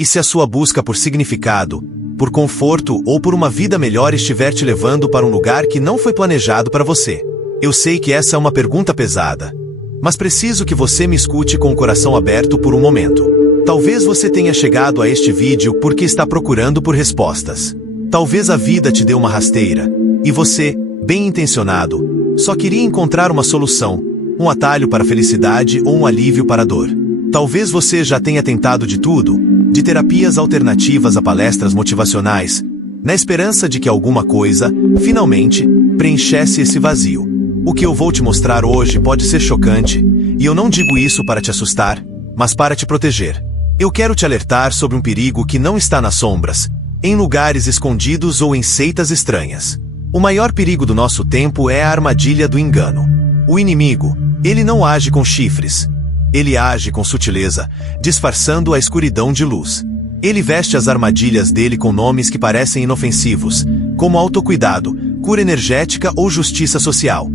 E se a sua busca por significado, por conforto ou por uma vida melhor estiver te levando para um lugar que não foi planejado para você? Eu sei que essa é uma pergunta pesada, mas preciso que você me escute com o coração aberto por um momento. Talvez você tenha chegado a este vídeo porque está procurando por respostas. Talvez a vida te deu uma rasteira, e você, bem intencionado, só queria encontrar uma solução, um atalho para a felicidade ou um alívio para a dor. Talvez você já tenha tentado de tudo, de terapias alternativas a palestras motivacionais, na esperança de que alguma coisa, finalmente, preenchesse esse vazio. O que eu vou te mostrar hoje pode ser chocante, e eu não digo isso para te assustar, mas para te proteger. Eu quero te alertar sobre um perigo que não está nas sombras, em lugares escondidos ou em seitas estranhas. O maior perigo do nosso tempo é a armadilha do engano. O inimigo, ele não age com chifres. Ele age com sutileza, disfarçando a escuridão de luz. Ele veste as armadilhas dele com nomes que parecem inofensivos, como autocuidado, cura energética ou justiça social.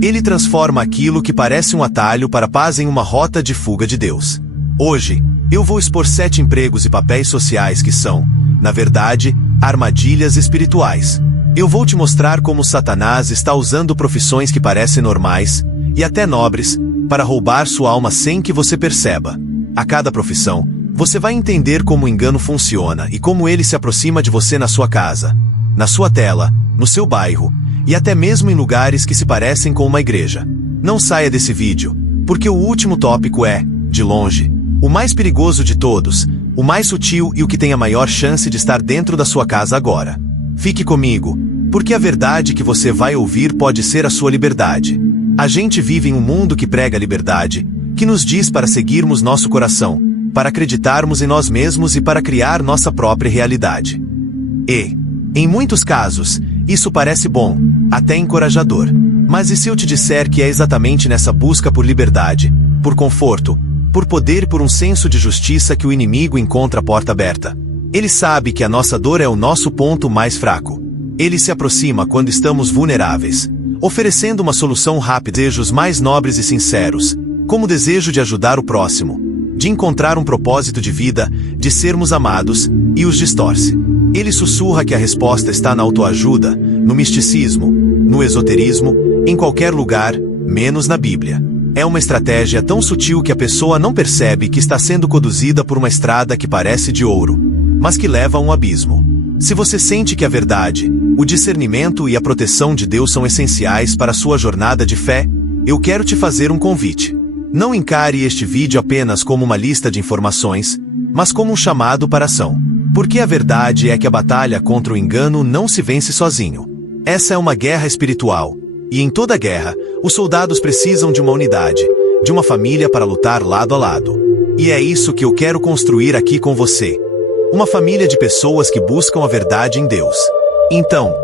Ele transforma aquilo que parece um atalho para a paz em uma rota de fuga de Deus. Hoje, eu vou expor 7 empregos e papéis sociais que são, na verdade, armadilhas espirituais. Eu vou te mostrar como Satanás está usando profissões que parecem normais, e até nobres, para roubar sua alma sem que você perceba. A cada profissão, você vai entender como o engano funciona e como ele se aproxima de você na sua casa, na sua tela, no seu bairro, e até mesmo em lugares que se parecem com uma igreja. Não saia desse vídeo, porque o último tópico é, de longe, o mais perigoso de todos, o mais sutil e o que tem a maior chance de estar dentro da sua casa agora. Fique comigo, porque a verdade que você vai ouvir pode ser a sua liberdade. A gente vive em um mundo que prega a liberdade, que nos diz para seguirmos nosso coração, para acreditarmos em nós mesmos e para criar nossa própria realidade. E, em muitos casos, isso parece bom, até encorajador. Mas e se eu te disser que é exatamente nessa busca por liberdade, por conforto, por poder e por um senso de justiça que o inimigo encontra a porta aberta? Ele sabe que a nossa dor é o nosso ponto mais fraco. Ele se aproxima quando estamos vulneráveis, oferecendo uma solução rápida, desejos mais nobres e sinceros, como o desejo de ajudar o próximo, de encontrar um propósito de vida, de sermos amados, e os distorce. Ele sussurra que a resposta está na autoajuda, no misticismo, no esoterismo, em qualquer lugar, menos na Bíblia. É uma estratégia tão sutil que a pessoa não percebe que está sendo conduzida por uma estrada que parece de ouro, mas que leva a um abismo. Se você sente que a verdade, o discernimento e a proteção de Deus são essenciais para a sua jornada de fé, eu quero te fazer um convite. Não encare este vídeo apenas como uma lista de informações, mas como um chamado para ação. Porque a verdade é que a batalha contra o engano não se vence sozinho. Essa é uma guerra espiritual, e em toda guerra, os soldados precisam de uma unidade, de uma família para lutar lado a lado. E é isso que eu quero construir aqui com você. Uma família de pessoas que buscam a verdade em Deus. Então,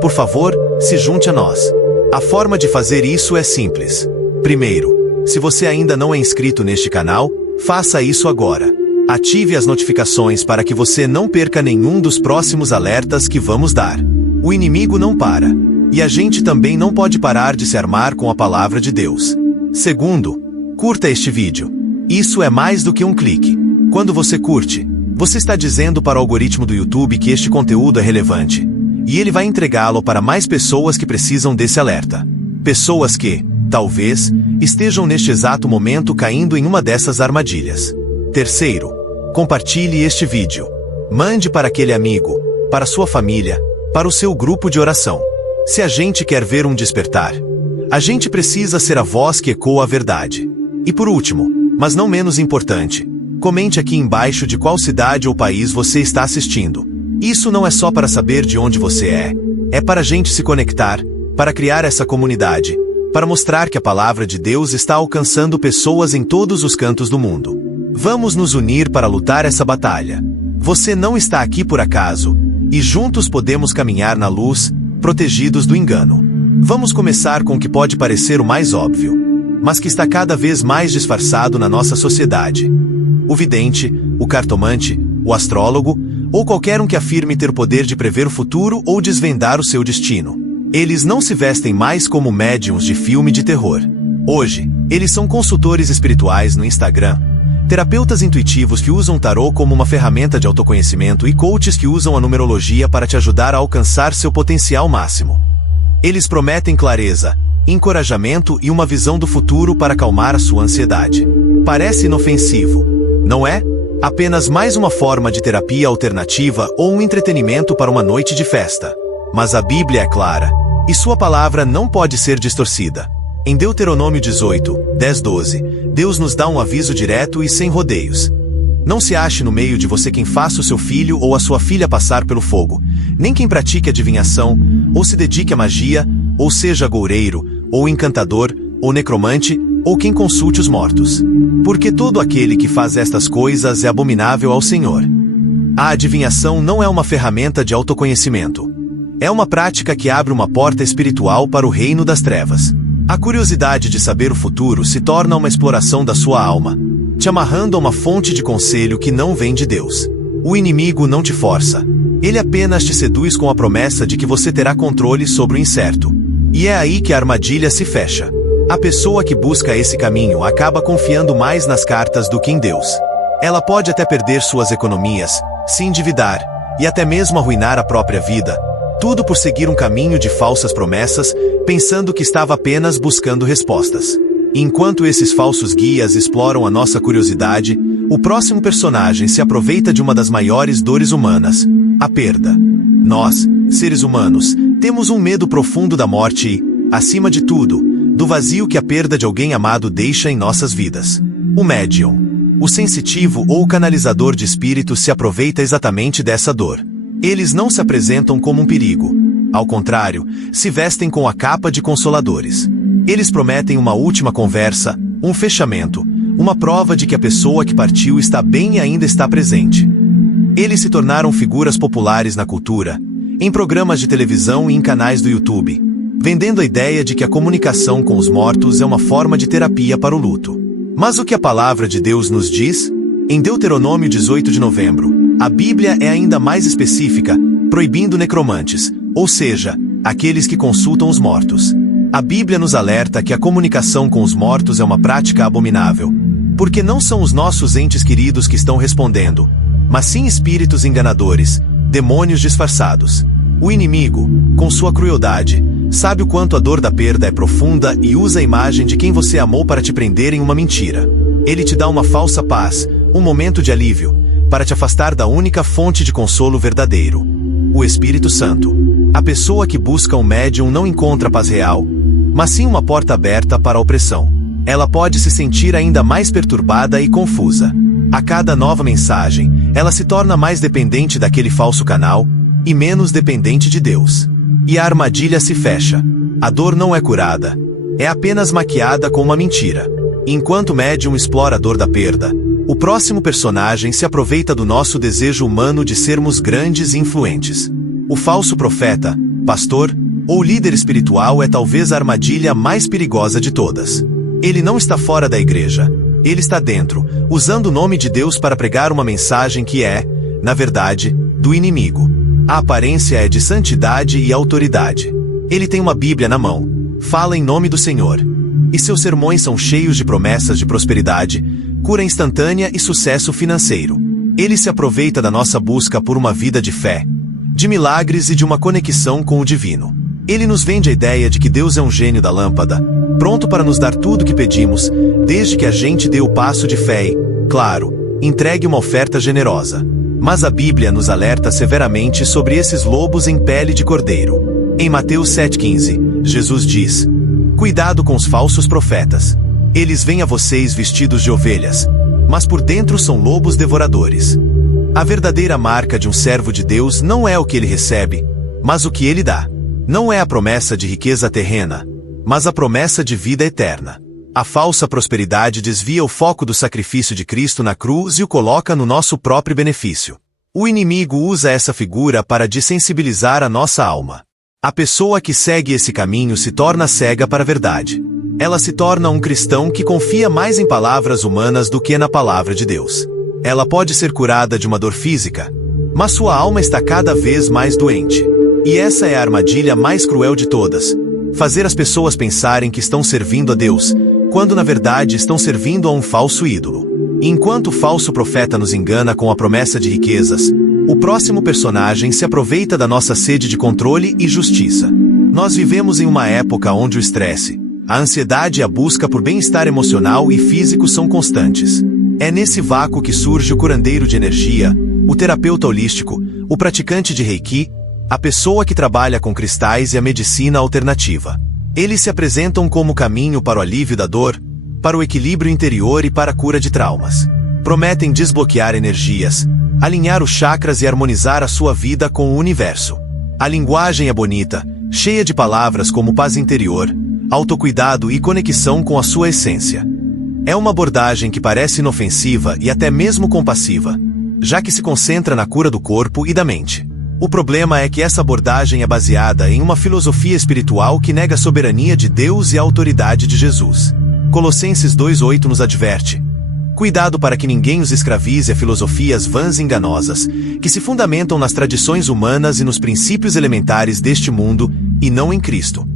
por favor, se junte a nós. A forma de fazer isso é simples. Primeiro, se você ainda não é inscrito neste canal, faça isso agora. Ative as notificações para que você não perca nenhum dos próximos alertas que vamos dar. O inimigo não para. E a gente também não pode parar de se armar com a palavra de Deus. Segundo, curta este vídeo. Isso é mais do que um clique. Quando você curte, você está dizendo para o algoritmo do YouTube que este conteúdo é relevante. E ele vai entregá-lo para mais pessoas que precisam desse alerta. Pessoas que, talvez, estejam neste exato momento caindo em uma dessas armadilhas. Terceiro, compartilhe este vídeo. Mande para aquele amigo, para sua família, para o seu grupo de oração. Se a gente quer ver um despertar, a gente precisa ser a voz que ecoa a verdade. E por último, mas não menos importante, comente aqui embaixo de qual cidade ou país você está assistindo. Isso não é só para saber de onde você é para a gente se conectar, para criar essa comunidade, para mostrar que a palavra de Deus está alcançando pessoas em todos os cantos do mundo. Vamos nos unir para lutar essa batalha. Você não está aqui por acaso, e juntos podemos caminhar na luz, protegidos do engano. Vamos começar com o que pode parecer o mais óbvio, mas que está cada vez mais disfarçado na nossa sociedade. O vidente, o cartomante, o astrólogo, ou qualquer um que afirme ter o poder de prever o futuro ou desvendar o seu destino. Eles não se vestem mais como médiuns de filme de terror. Hoje, eles são consultores espirituais no Instagram, Terapeutas intuitivos que usam o tarô como uma ferramenta de autoconhecimento e coaches que usam a numerologia para te ajudar a alcançar seu potencial máximo. Eles prometem clareza, encorajamento e uma visão do futuro para acalmar a sua ansiedade. Parece inofensivo, não é? Apenas mais uma forma de terapia alternativa ou um entretenimento para uma noite de festa. Mas a Bíblia é clara, e sua palavra não pode ser distorcida. Em Deuteronômio 18, 10-12, Deus nos dá um aviso direto e sem rodeios. Não se ache no meio de você quem faça o seu filho ou a sua filha passar pelo fogo, nem quem pratique adivinhação, ou se dedique à magia, ou seja agoureiro, ou encantador, ou necromante, ou quem consulte os mortos. Porque todo aquele que faz estas coisas é abominável ao Senhor. A adivinhação não é uma ferramenta de autoconhecimento. É uma prática que abre uma porta espiritual para o reino das trevas. A curiosidade de saber o futuro se torna uma exploração da sua alma, te amarrando a uma fonte de conselho que não vem de Deus. O inimigo não te força. Ele apenas te seduz com a promessa de que você terá controle sobre o incerto. E é aí que a armadilha se fecha. A pessoa que busca esse caminho acaba confiando mais nas cartas do que em Deus. Ela pode até perder suas economias, se endividar, e até mesmo arruinar a própria vida, tudo por seguir um caminho de falsas promessas, pensando que estava apenas buscando respostas. Enquanto esses falsos guias exploram a nossa curiosidade, o próximo personagem se aproveita de uma das maiores dores humanas, a perda. Nós, seres humanos, temos um medo profundo da morte e, acima de tudo, do vazio que a perda de alguém amado deixa em nossas vidas. O médium, o sensitivo ou o canalizador de espíritos se aproveita exatamente dessa dor. Eles não se apresentam como um perigo. Ao contrário, se vestem com a capa de consoladores. Eles prometem uma última conversa, um fechamento, uma prova de que a pessoa que partiu está bem e ainda está presente. Eles se tornaram figuras populares na cultura, em programas de televisão e em canais do YouTube, vendendo a ideia de que a comunicação com os mortos é uma forma de terapia para o luto. Mas o que a palavra de Deus nos diz? Em Deuteronômio 18 de novembro, a Bíblia é ainda mais específica, proibindo necromantes, ou seja, aqueles que consultam os mortos. A Bíblia nos alerta que a comunicação com os mortos é uma prática abominável, porque não são os nossos entes queridos que estão respondendo, mas sim espíritos enganadores, demônios disfarçados. O inimigo, com sua crueldade, sabe o quanto a dor da perda é profunda e usa a imagem de quem você amou para te prender em uma mentira. Ele te dá uma falsa paz, um momento de alívio, para te afastar da única fonte de consolo verdadeiro, o Espírito Santo. A pessoa que busca um médium não encontra paz real, mas sim uma porta aberta para a opressão. Ela pode se sentir ainda mais perturbada e confusa. A cada nova mensagem, ela se torna mais dependente daquele falso canal, e menos dependente de Deus. E a armadilha se fecha. A dor não é curada. É apenas maquiada com uma mentira. Enquanto o médium explora a dor da perda, o próximo personagem se aproveita do nosso desejo humano de sermos grandes e influentes. O falso profeta, pastor, ou líder espiritual é talvez a armadilha mais perigosa de todas. Ele não está fora da igreja. Ele está dentro, usando o nome de Deus para pregar uma mensagem que é, na verdade, do inimigo. A aparência é de santidade e autoridade. Ele tem uma Bíblia na mão, fala em nome do Senhor. E seus sermões são cheios de promessas de prosperidade, cura instantânea e sucesso financeiro. Ele se aproveita da nossa busca por uma vida de fé, de milagres e de uma conexão com o divino. Ele nos vende a ideia de que Deus é um gênio da lâmpada, pronto para nos dar tudo o que pedimos, desde que a gente dê o passo de fé e, claro, entregue uma oferta generosa. Mas a Bíblia nos alerta severamente sobre esses lobos em pele de cordeiro. Em Mateus 7,15, Jesus diz: cuidado com os falsos profetas. Eles vêm a vocês vestidos de ovelhas, mas por dentro são lobos devoradores. A verdadeira marca de um servo de Deus não é o que ele recebe, mas o que ele dá. Não é a promessa de riqueza terrena, mas a promessa de vida eterna. A falsa prosperidade desvia o foco do sacrifício de Cristo na cruz e o coloca no nosso próprio benefício. O inimigo usa essa figura para dessensibilizar a nossa alma. A pessoa que segue esse caminho se torna cega para a verdade. Ela se torna um cristão que confia mais em palavras humanas do que na palavra de Deus. Ela pode ser curada de uma dor física, mas sua alma está cada vez mais doente. E essa é a armadilha mais cruel de todas: fazer as pessoas pensarem que estão servindo a Deus, quando na verdade estão servindo a um falso ídolo. E enquanto o falso profeta nos engana com a promessa de riquezas, o próximo personagem se aproveita da nossa sede de controle e justiça. Nós vivemos em uma época onde o estresse, a ansiedade e a busca por bem-estar emocional e físico são constantes. É nesse vácuo que surge o curandeiro de energia, o terapeuta holístico, o praticante de Reiki, a pessoa que trabalha com cristais e a medicina alternativa. Eles se apresentam como caminho para o alívio da dor, para o equilíbrio interior e para a cura de traumas. Prometem desbloquear energias, alinhar os chakras e harmonizar a sua vida com o universo. A linguagem é bonita, cheia de palavras como paz interior, autocuidado e conexão com a sua essência. É uma abordagem que parece inofensiva e até mesmo compassiva, já que se concentra na cura do corpo e da mente. O problema é que essa abordagem é baseada em uma filosofia espiritual que nega a soberania de Deus e a autoridade de Jesus. Colossenses 2:8 nos adverte: cuidado para que ninguém os escravize a filosofias vãs e enganosas, que se fundamentam nas tradições humanas e nos princípios elementares deste mundo, e não em Cristo.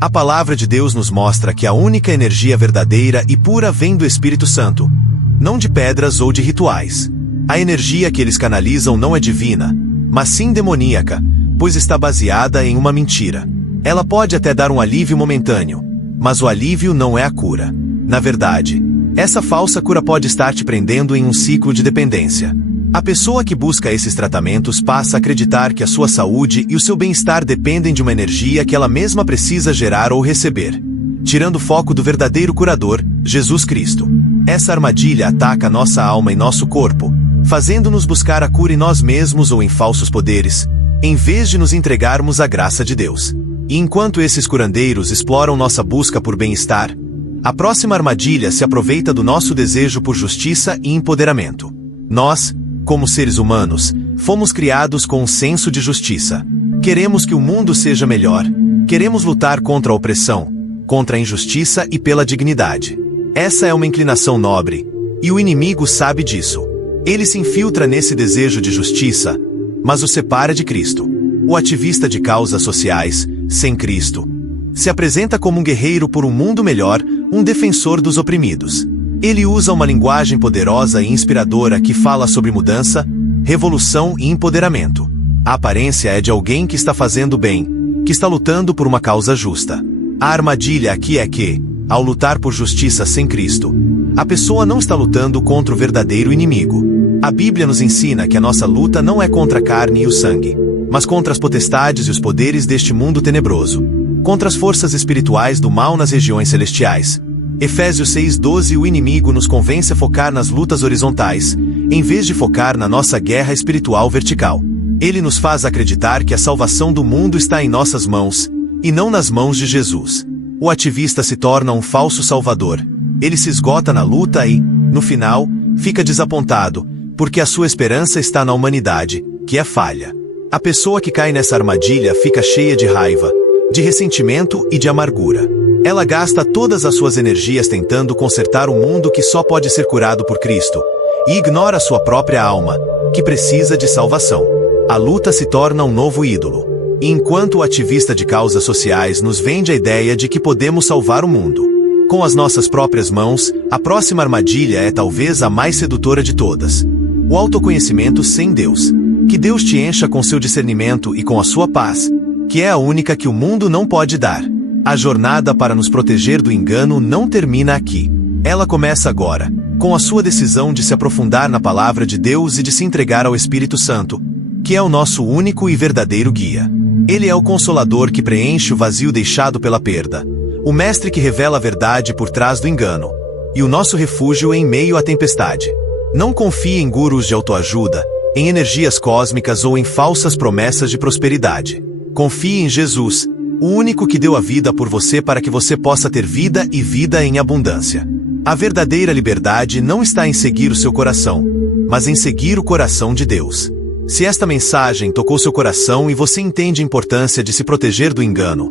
A palavra de Deus nos mostra que a única energia verdadeira e pura vem do Espírito Santo, não de pedras ou de rituais. A energia que eles canalizam não é divina, mas sim demoníaca, pois está baseada em uma mentira. Ela pode até dar um alívio momentâneo, mas o alívio não é a cura. Na verdade, essa falsa cura pode estar te prendendo em um ciclo de dependência. A pessoa que busca esses tratamentos passa a acreditar que a sua saúde e o seu bem-estar dependem de uma energia que ela mesma precisa gerar ou receber, tirando o foco do verdadeiro curador, Jesus Cristo. Essa armadilha ataca nossa alma e nosso corpo, fazendo-nos buscar a cura em nós mesmos ou em falsos poderes, em vez de nos entregarmos à graça de Deus. E enquanto esses curandeiros exploram nossa busca por bem-estar, a próxima armadilha se aproveita do nosso desejo por justiça e empoderamento. Nós, como seres humanos, fomos criados com um senso de justiça. Queremos que o mundo seja melhor. Queremos lutar contra a opressão, contra a injustiça e pela dignidade. Essa é uma inclinação nobre, e o inimigo sabe disso. Ele se infiltra nesse desejo de justiça, mas o separa de Cristo. O ativista de causas sociais, sem Cristo, se apresenta como um guerreiro por um mundo melhor, um defensor dos oprimidos. Ele usa uma linguagem poderosa e inspiradora que fala sobre mudança, revolução e empoderamento. A aparência é de alguém que está fazendo bem, que está lutando por uma causa justa. A armadilha aqui é que, ao lutar por justiça sem Cristo, a pessoa não está lutando contra o verdadeiro inimigo. A Bíblia nos ensina que a nossa luta não é contra a carne e o sangue, mas contra as potestades e os poderes deste mundo tenebroso, contra as forças espirituais do mal nas regiões celestiais. Efésios 6:12. O inimigo nos convence a focar nas lutas horizontais, em vez de focar na nossa guerra espiritual vertical. Ele nos faz acreditar que a salvação do mundo está em nossas mãos, e não nas mãos de Jesus. O ativista se torna um falso salvador. Ele se esgota na luta e, no final, fica desapontado, porque a sua esperança está na humanidade, que é falha. A pessoa que cai nessa armadilha fica cheia de raiva, de ressentimento e de amargura. Ela gasta todas as suas energias tentando consertar um mundo que só pode ser curado por Cristo, e ignora sua própria alma, que precisa de salvação. A luta se torna um novo ídolo. E enquanto o ativista de causas sociais nos vende a ideia de que podemos salvar o mundo com as nossas próprias mãos, a próxima armadilha é talvez a mais sedutora de todas: o autoconhecimento sem Deus. Que Deus te encha com seu discernimento e com a sua paz, que é a única que o mundo não pode dar. A jornada para nos proteger do engano não termina aqui. Ela começa agora, com a sua decisão de se aprofundar na palavra de Deus e de se entregar ao Espírito Santo, que é o nosso único e verdadeiro guia. Ele é o consolador que preenche o vazio deixado pela perda, o mestre que revela a verdade por trás do engano, e o nosso refúgio em meio à tempestade. Não confie em gurus de autoajuda, em energias cósmicas ou em falsas promessas de prosperidade. Confie em Jesus, o único que deu a vida por você para que você possa ter vida e vida em abundância. A verdadeira liberdade não está em seguir o seu coração, mas em seguir o coração de Deus. Se esta mensagem tocou seu coração e você entende a importância de se proteger do engano,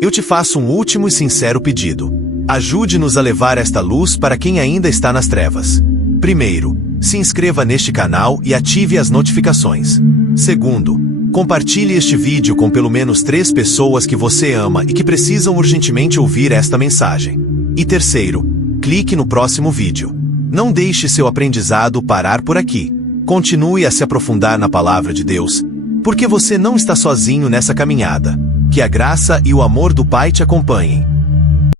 eu te faço um último e sincero pedido. Ajude-nos a levar esta luz para quem ainda está nas trevas. Primeiro, se inscreva neste canal e ative as notificações. Segundo, compartilhe este vídeo com pelo menos 3 pessoas que você ama e que precisam urgentemente ouvir esta mensagem. E terceiro, clique no próximo vídeo. Não deixe seu aprendizado parar por aqui. Continue a se aprofundar na palavra de Deus, porque você não está sozinho nessa caminhada. Que a graça e o amor do Pai te acompanhem.